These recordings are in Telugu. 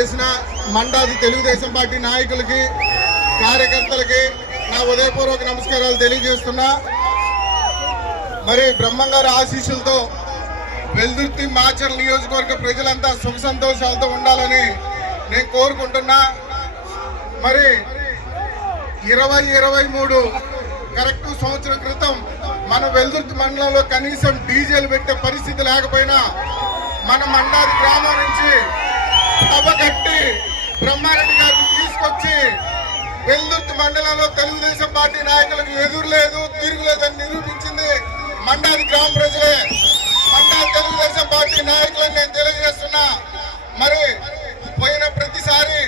చేసిన మండాది తెలుగుదేశం పార్టీ నాయకులకి కార్యకర్తలకి నా ఉదయపూర్వక నమస్కారాలు తెలియజేస్తున్నా. మరి బ్రహ్మంగారు ఆశీస్సులతో వెల్దుర్తి మాచర్ నియోజకవర్గ ప్రజలంతా సుఖ సంతోషాలతో ఉండాలని నేను కోరుకుంటున్నా. మరి ఇరవై ఇరవై మూడు కరెక్ట్ సంవత్సరం క్రితం మన వెల్దుర్తి మండలంలో కనీసం డీజిల్ పెట్టే పరిస్థితి లేకపోయినా మన మండాది గ్రామం నుంచి అవ్వగట్టి బ్రహ్మారెడ్డి గారిని తీసుకొచ్చి వెల్దుర్తి మండలంలో తెలుగుదేశం పార్టీ నాయకులకు ఎదురులేదు తిరుగులేదని నిరూపించింది మండాది గ్రామ ప్రజలే. మండల తెలుగుదేశం పార్టీ నాయకులను నేను తెలియజేస్తున్నా. మరి పోయిన ప్రతిసారి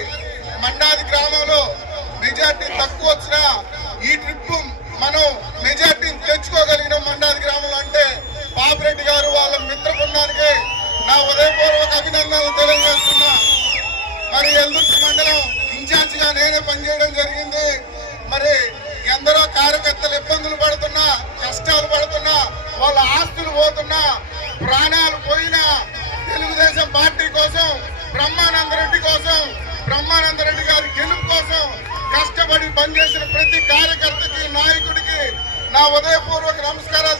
మండాది గ్రామంలో మెజార్టీ తక్కువ వచ్చినా ఈ ట్రిప్ మనం మెజార్టీని తెచ్చుకోగలిగిన మండాది గ్రామంలో అంటే పాపిరెడ్డి గారు వాళ్ళ మిత్రబృందానికి నా ఉదయపూర్వక అభినందనలు తెలియజేస్తున్నా. మరి ఎల్దుర్తి మండలం ఇన్ఛార్జ్గా నేనే పనిచేయడం జరిగింది? మరి ఎందరో కార్యకర్తలు ఇబ్బందులు పడుతున్నా కష్టాలు పడుతున్నా వాళ్ళ ఆస్తులు పోతున్నా ప్రాణాలు పోయినా తెలుగుదేశం పార్టీ కోసం బ్రహ్మానంద రెడ్డి కోసం బ్రహ్మానంద రెడ్డి గారి గెలుపు కోసం కష్టపడి పనిచేసిన ప్రతి కార్యకర్తకి నాయకుడికి నా ఉదయపూర్వక నమస్కారాలు.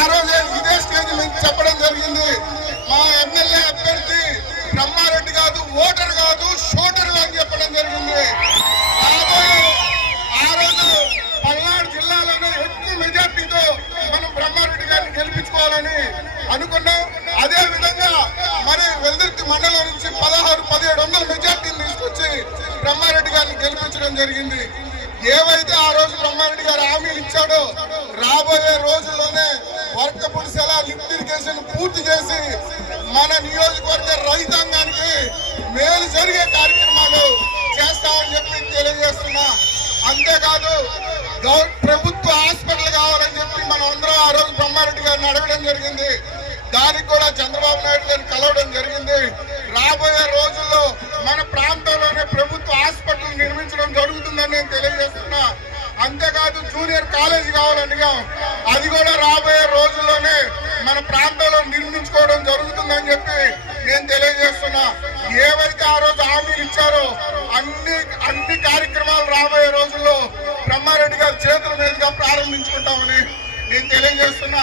ఆ రోజే ఇదే స్టేజ్ చెప్పడం జరిగింది. మా ఎమ్మెల్యే అభ్యర్థి బ్రహ్మారెడ్డి కాదు ఓటర్ కాదు షోటర్ అని చెప్పడం జరిగింది. ఆ రోజు పల్నాడు జిల్లాలోనే ఎక్కువ మెజార్టీతో మనం బ్రహ్మారెడ్డి గారిని గెలిపించుకోవాలని అనుకున్నాం. అదే విధంగా మరి వెల్దుర్తి మండలం నుంచి పదహారు పదిహేడు వందల మెజార్టీని తీసుకొచ్చి బ్రహ్మారెడ్డి గారిని గెలిపించడం జరిగింది. ఏవైతే ఆ రోజు బ్రహ్మారెడ్డి గారు పూర్తి చేసి మన నియోజకవర్గ రైతాంగానికి మేలు జరిగే కార్యక్రమాలు చేస్తామని చెప్పి తెలియజేస్తున్నా. అంతేకాదు ప్రభుత్వ హాస్పిటల్ కావాలని చెప్పి మనం అందరం ఆ రోజు బ్రహ్మారెడ్డి గారిని అడగడం జరిగింది. దానికి కూడా చంద్రబాబు నాయుడు గారిని కలవడం జరిగింది. రాబోయే రోజుల్లో మన ప్రాంతంలోనే ప్రభుత్వ హాస్పిటల్ నిర్మించడం జరుగుతుందని నేను తెలియజేస్తున్నా. అంతేకాదు జూనియర్ కాలేజ్ కావాలని అది కూడా రాబోయే రోజుల్లోనే మన ప్రాంతంలో జరుగుతుందని చెప్పి నేను తెలియజేస్తున్నా. ఏవైతే ఆ రోజు హామీలు ఇచ్చారో అన్ని అన్ని కార్యక్రమాలు రాబోయే రోజుల్లో బ్రహ్మారెడ్డి గారి చేతుల మీదుగా ప్రారంభించుకుంటామని నేను తెలియజేస్తున్నా.